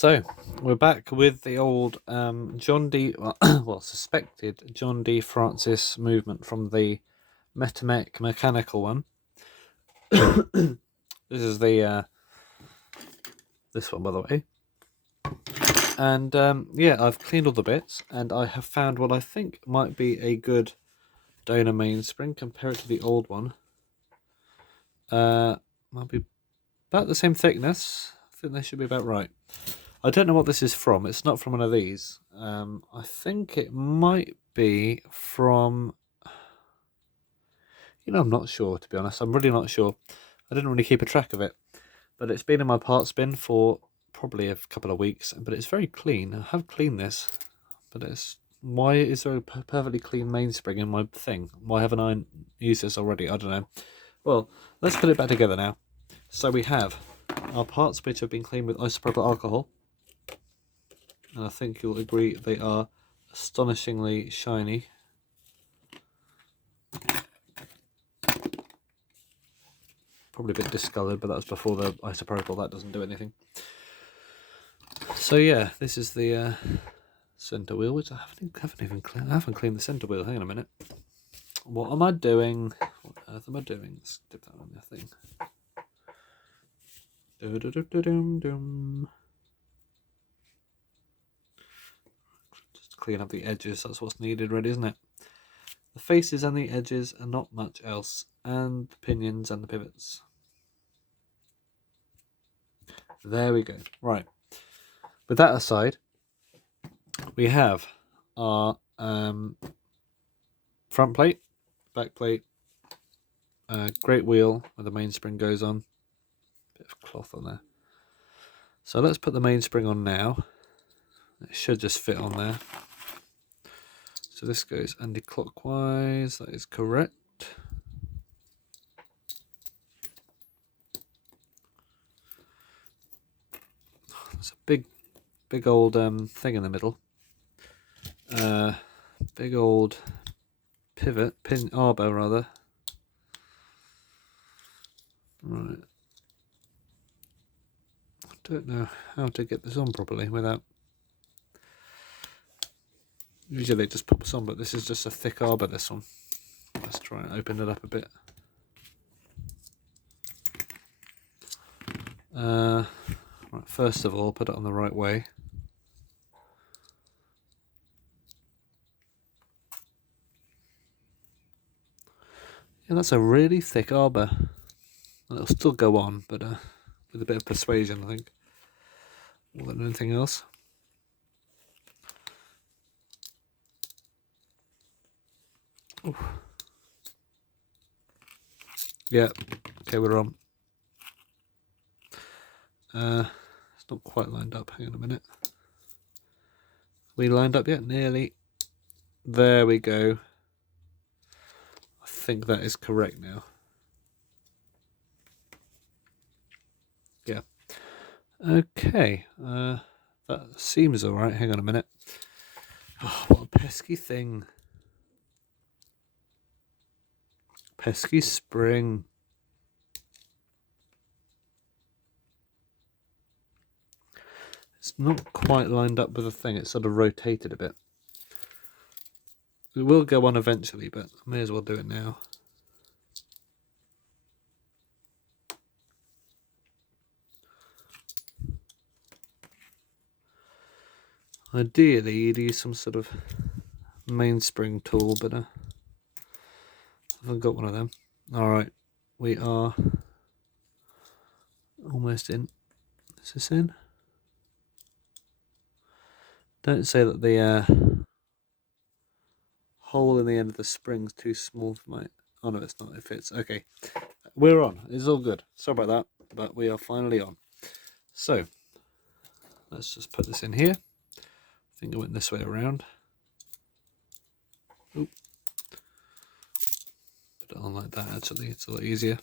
So we're back with the old John D. Well, suspected John D. Francis movement from the Metamec mechanical one. This is the this one, by the way. And yeah, I've cleaned all the bits, and I have found what I think might be a good donor mainspring compared to the old one. Might be about the same thickness. I think they should be about right. I don't know what this is from. It's not from one of these. I think it might be from... I'm not sure, to be honest. I'm really not sure. I didn't really keep a track of it. But it's been in my parts bin for probably a couple of weeks. But it's very clean. I have cleaned this. But it's... Why is there a perfectly clean mainspring in my thing? Why haven't I used this already? I don't know. Well, let's put it back together now. So we have our parts which have been cleaned with isopropyl alcohol. And I think you'll agree they are astonishingly shiny. Probably a bit discoloured, but that was before the isopropyl. That doesn't do anything. So yeah, this is the centre wheel, which I haven't even cleaned. I haven't cleaned the centre wheel. Hang on a minute. What am I doing? What on earth am I doing? Let's dip that on the thing. Just clean up the edges. That's what's needed, really, isn't it? The faces and the edges and not much else, and the pinions and the pivots. There we go. Right. With that aside, we have our front plate, back plate, great wheel where the mainspring goes on. Bit of cloth on there. So let's put the mainspring on now. It should just fit on there. So this goes anti-clockwise. That is correct. There's a big old thing in the middle. Big old pin arbor rather. Right. I don't know how to get this on properly without. Usually it just pops on, but this is just a thick arbor, this one. Let's try and open it up a bit. Right, first of all, put it on the right way. Yeah, that's a really thick arbor. It'll still go on, but with a bit of persuasion, I think, more than anything else. Oof. Yeah, okay, we're on. It's not quite lined up. Hang on a minute. We lined up yet? Nearly. There we go. I think that is correct now. Yeah. Okay. That seems alright. Hang on a minute. Oh, what a pesky thing. Pesky spring. It's not quite lined up with the thing. It's sort of rotated a bit. It will go on eventually, but I may as well do it now. Ideally, you'd use some sort of mainspring tool, but I haven't got one of them. Alright, we are almost in. Is this in? Don't say that the hole in the end of the spring's too small for my... Oh no, it's not. It fits. Okay, we're on. It's all good. Sorry about that, but we are finally on. So, let's just put this in here. I think it went this way around. Oop. Put it on like that, actually. It's a lot easier.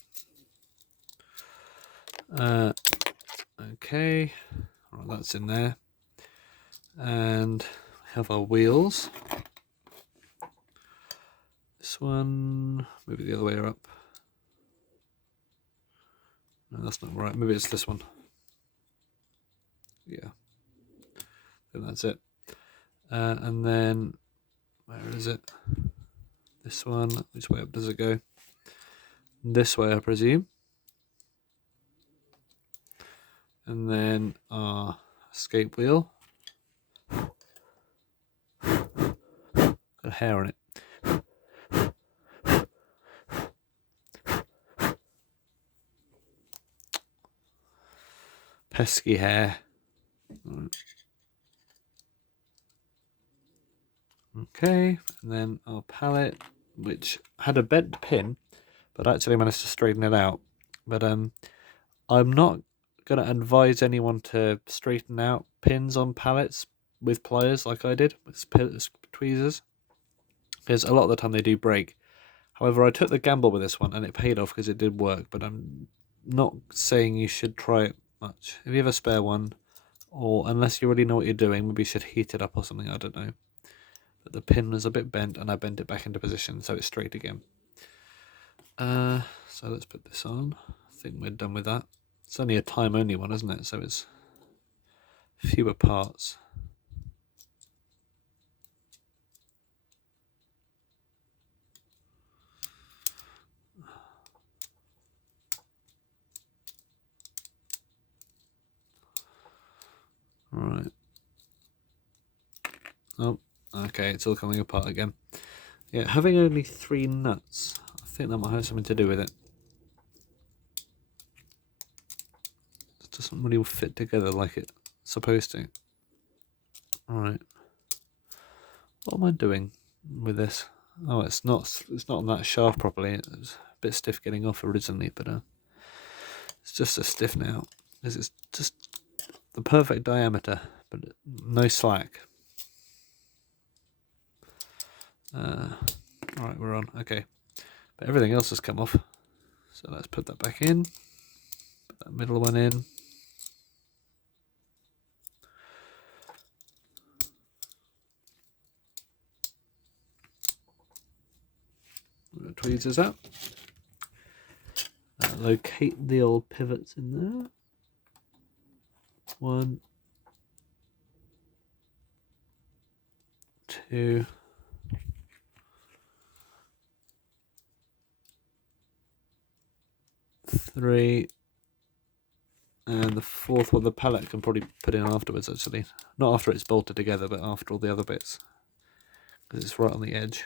Okay. All right, that's in there. And we have our wheels. This one, maybe the other way up. No, that's not right. Maybe it's this one. Yeah. think that's it. And then, where is it? This one, which way up does it go? This way, I presume. And then our escape wheel. Got hair on it. Pesky hair. Okay, and then our palette, which had a bent pin, but I actually managed to straighten it out. But I'm not going to advise anyone to straighten out pins on pallets with pliers like I did with tweezers, because a lot of the time they do break. However, I took the gamble with this one and it paid off because it did work, but I'm not saying you should try it much. If you have a spare one, or unless you already know what you're doing, maybe you should heat it up or something, I don't know. But the pin was a bit bent and I bent it back into position so it's straight again. So let's put this on. I think we're done with that. It's only a time only one, isn't it? So it's fewer parts. Right. Oh, okay, it's all coming apart again. Yeah, having only 3 nuts, I think that might have something to do with it. It doesn't really fit together like it's supposed to. Alright. What am I doing with this? Oh, it's not on that shaft properly. It was a bit stiff getting off originally, but it's just as stiff now. This is just the perfect diameter, but no slack. Alright, we're on. Okay. But everything else has come off. So let's put that back in. Put that middle one in. Tweezers out. Locate the old pivots in there. 1, 2, 3, and the 4th one, the palette can probably put in afterwards actually. Not after it's bolted together, but after all the other bits. Because it's right on the edge.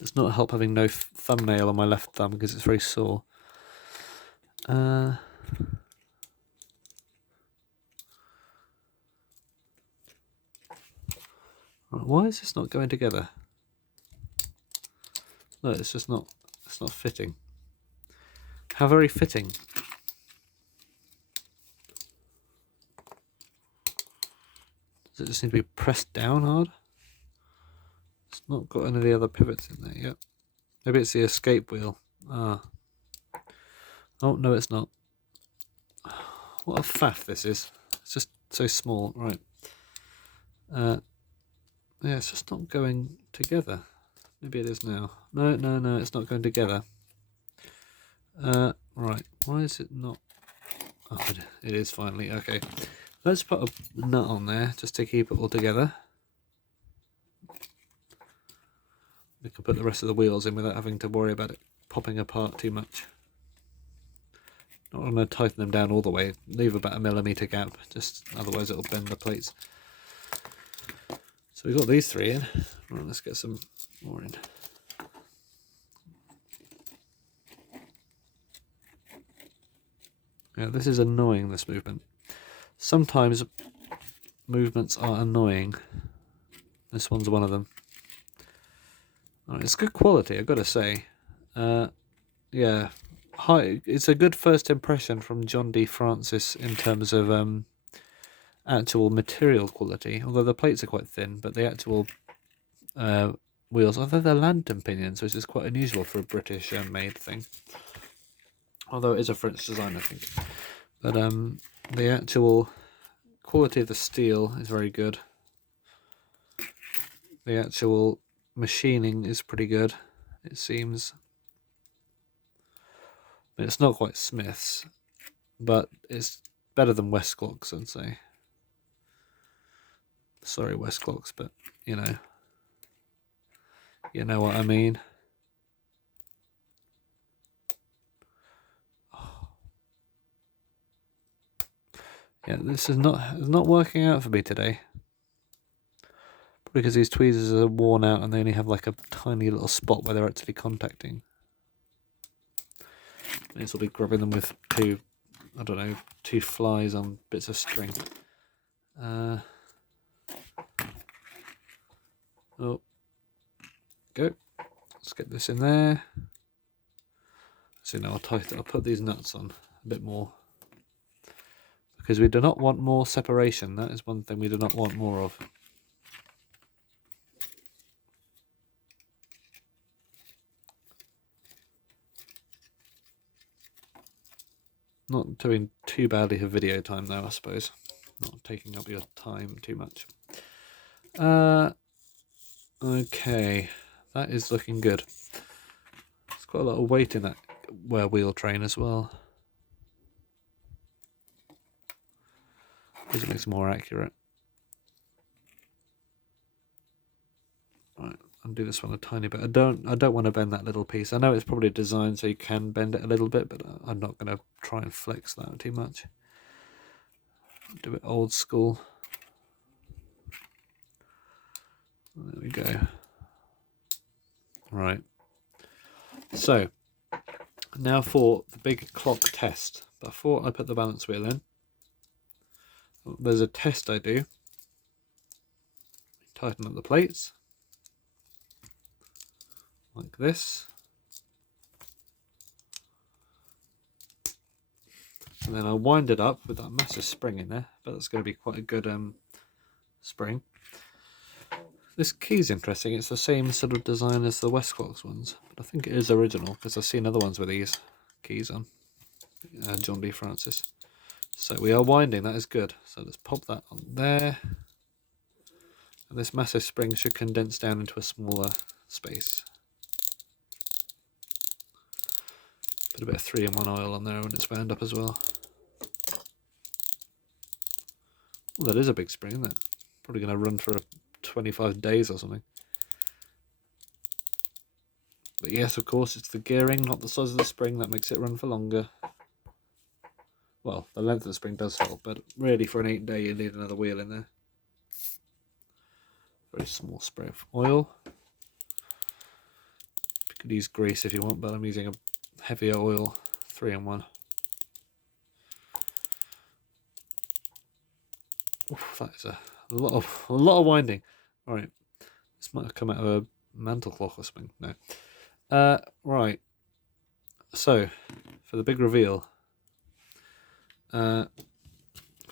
It's not help having no thumbnail on my left thumb because it's very sore. Why is this not going together? No, it's just not. It's not fitting. How very fitting. Does it just need to be pressed down hard? It's not got any of the other pivots in there yet. Maybe it's the escape wheel. Ah. Oh, no, it's not. What a faff this is. It's just so small. Right. Yeah, it's just not going together. Maybe it is now. No, it's not going together. Right. Why is it not? Oh, it is finally. Okay. Let's put a nut on there just to keep it all together. We can put the rest of the wheels in without having to worry about it popping apart too much. Not want to tighten them down all the way. Leave about a millimetre gap, just otherwise it'll bend the plates. So we've got these 3 in. Right, let's get some more in. Yeah, this is annoying, this movement. Sometimes movements are annoying. This one's one of them. Right, it's good quality, I've got to say. Yeah, it's a good first impression from John D. Francis in terms of actual material quality. Although the plates are quite thin, but the actual wheels, although they're lantern pinions, which is quite unusual for a British made thing. Although it is a French design, I think. But the actual quality of the steel is very good. The actual machining is pretty good, it seems. It's not quite Smith's, but it's better than Westclock's, I'd say. Sorry, West clocks, but you know what I mean. Yeah, this is not working out for me today. Probably because these tweezers are worn out and they only have like a tiny little spot where they're actually contacting. This will be grabbing them with two flies on bits of string. Oh, go. Let's get this in there. So now I'll put these nuts on a bit more. Because we do not want more separation. That is one thing we do not want more of. Not doing too badly for video time though, I suppose. Not taking up your time too much. Okay, that is looking good. There's quite a lot of weight in that wheel train as well. Because it makes it more accurate. Right, undo this one a tiny bit. I don't want to bend that little piece. I know it's probably designed so you can bend it a little bit, but I'm not going to try and flex that too much. Do it old school. There we go. Right. So now for the big clock test. Before I put the balance wheel in, there's a test I do. Tighten up the plates like this, and then I wind it up with that massive spring in there, but that's going to be quite a good spring. This key's interesting. It's the same sort of design as the Westclox ones, but I think it is original because I've seen other ones with these keys on. John B. Francis. So we are winding, that is good. So let's pop that on there. And this massive spring should condense down into a smaller space. Put a bit of 3-in-1 oil on there when it's wound up as well. Well, that is a big spring, isn't it? Probably going to run for 25 days or something. But yes, of course, it's the gearing, not the size of the spring, that makes it run for longer. Well, the length of the spring does help, but really for an 8-day you need another wheel in there. Very small spray of oil. You could use grease if you want, but I'm using a heavier oil, 3-in-1. Oof, that is a lot of winding. All right, this might have come out of a mantle clock or something. No. Right. So for the big reveal, get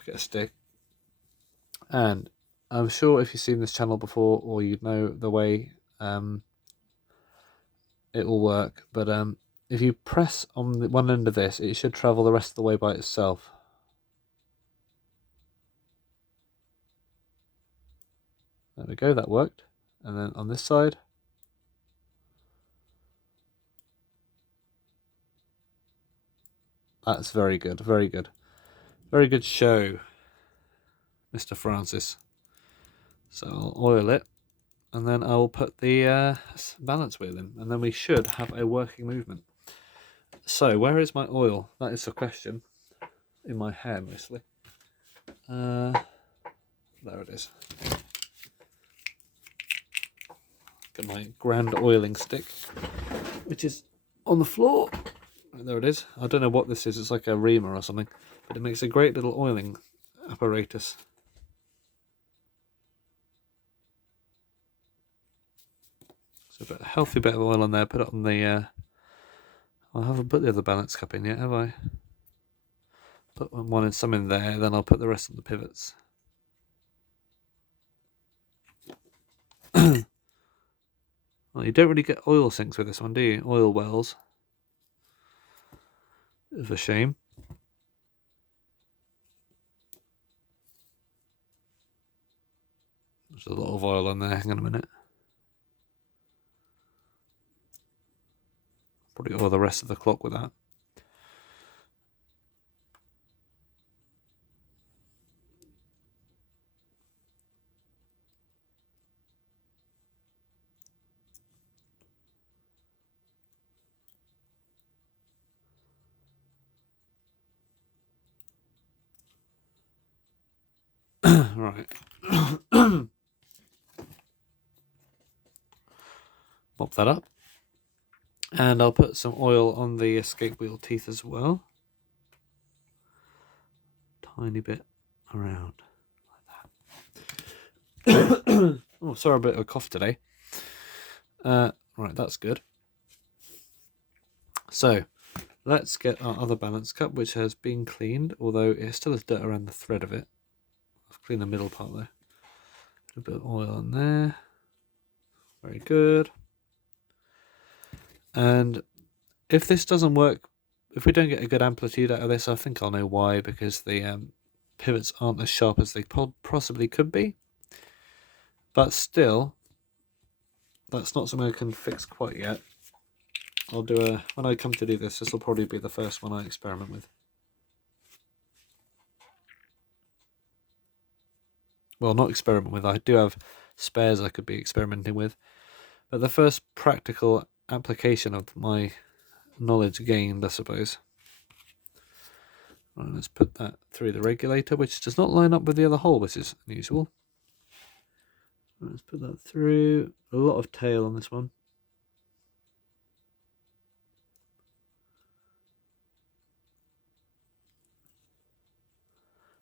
a stick, and I'm sure if you've seen this channel before or you know the way it will work, but if you press on the one end of this, it should travel the rest of the way by itself. There we go, that worked. And then on this side, that's very good, very good. Very good show, Mr. Francis. So I'll oil it, and then I'll put the balance wheel in, and then we should have a working movement. So where is my oil? That is the question. In my hair, mostly. There it is. Got my grand oiling stick, which is on the floor. There it is. I don't know what this is. It's like a reamer or something, but it makes a great little oiling apparatus. So a healthy bit of oil on there. Put it on the. I haven't put the other balance cup in yet, have I? Put some in there, then I'll put the rest on the pivots. Well, you don't really get oil sinks with this one, do you? Oil wells. Bit of a shame. There's a lot of oil on there. Hang on a minute. Probably oil the rest of the clock with that. Right. Mop that up. And I'll put some oil on the escape wheel teeth as well. Tiny bit around like that. Oh, sorry, a bit of a cough today. Right, that's good. So, let's get our other balance cup, which has been cleaned, although it still has dirt around the thread of it. I've cleaned the middle part though. A bit of oil on there. Very good. And if this doesn't work, if we don't get a good amplitude out of this, I think I'll know why, because the pivots aren't as sharp as they possibly could be. But still, that's not something I can fix quite yet. I'll do when I come to do this, this will probably be the first one I experiment with. Well, not experiment with, I do have spares I could be experimenting with. But the first practical application of my knowledge gained, I suppose. Right, let's put that through the regulator, which does not line up with the other hole, which is unusual. Let's put that through. A lot of tail on this one.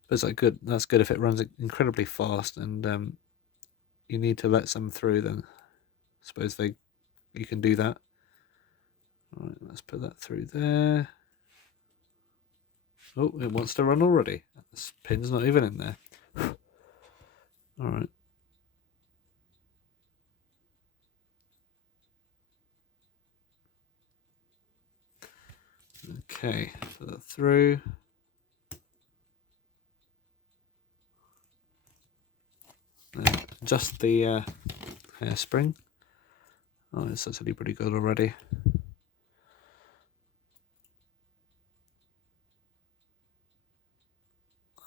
But it's like good. That's good if it runs incredibly fast and you need to let some through. Then I suppose you can do that. All right, let's put that through there. Oh, it wants to run already. This pin's not even in there. All right. Okay, put that through. Then adjust the hairspring. Oh, it's actually pretty good already.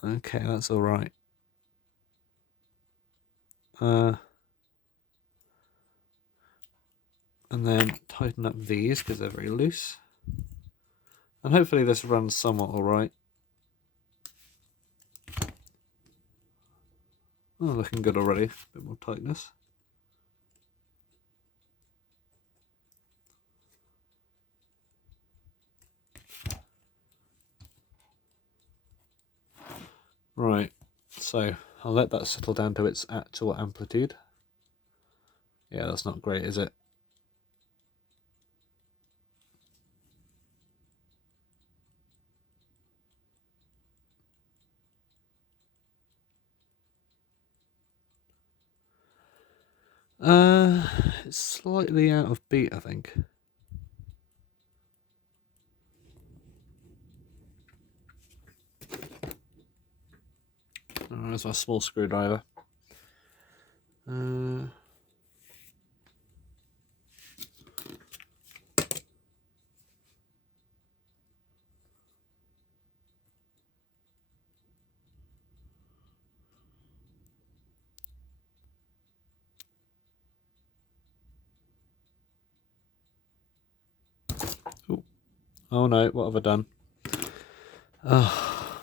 Okay, that's all right. And then tighten up these because they're very loose. And hopefully this runs somewhat all right. Oh, looking good already. A bit more tightness. Right, so I'll let that settle down to its actual amplitude. Yeah, that's not great, is it? It's slightly out of beat, I think. Oh, there's my small screwdriver. Oh no, what have I done? Oh,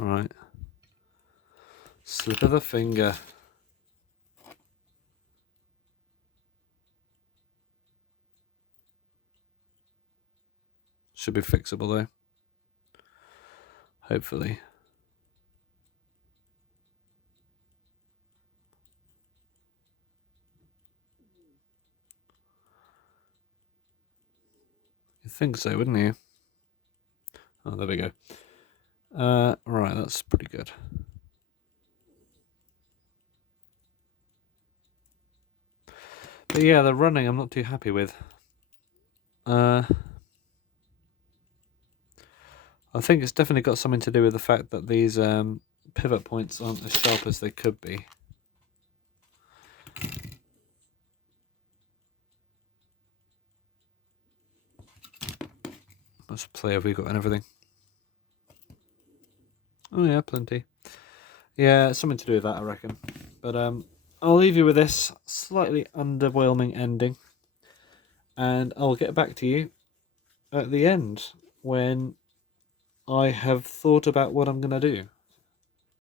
alright. Slip of the finger. Should be fixable though. Hopefully. You'd think so, wouldn't you? Oh, there we go. Right, that's pretty good. But yeah, the running I'm not too happy with. I think it's definitely got something to do with the fact that these pivot points aren't as sharp as they could be. How much play have we got and everything? Oh yeah, plenty. Yeah, something to do with that, I reckon. But I'll leave you with this slightly underwhelming ending. And I'll get back to you at the end when I have thought about what I'm going to do.